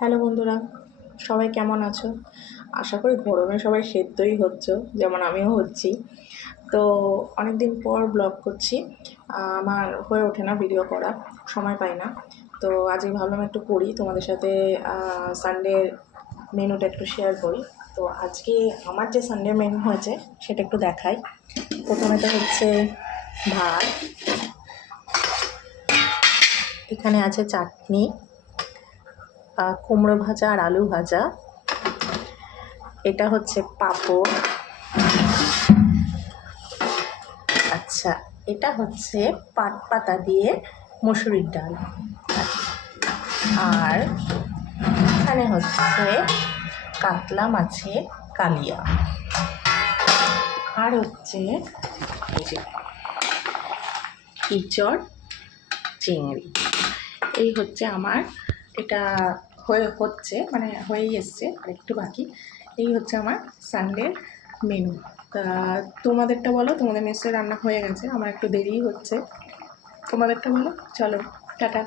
Hello বন্ধুরা, সবাই কেমন আছো? আশা করি গরমে সবাই সেদ্ধই হচ্ছো, যেমন আমিও হচ্ছি। তো অনেক দিন পর ব্লগ করছি। আমার হয়ে ওঠে না ভিডিও করা, সময় পাই না। তো আজকে ভাবলাম একটু করি তোমাদের সাথে। সানডের মেনুটা একটু শেয়ার করি। তো আজকে আমার যে সানডে মেনু হয়েছে সেটা একটু দেখাই। প্রথমে তো হচ্ছে ভাত, এখানে আছে চাটনি, কুমড়ো ভাজা আর আলু ভাজা, এটা হচ্ছে পাঁপড়, আচ্ছা এটা হচ্ছে পাট পাতা দিয়ে মসুরির ডাল, আর এখানে হচ্ছে কাতলা মাছের কালিয়া, আর হচ্ছে এই যে ইচড় চিংড়ি। এই হচ্ছে আমার, এটা মানে হয়েই এসছে, আর একটু বাকি। এই হচ্ছে আমার সানডের মেনু। তা তোমাদেরটা বলো, তোমাদের মেসে রান্না হয়ে গেছে, আমার একটু দেরিই হচ্ছে। তোমাদেরটা বলো, চলো টাটা।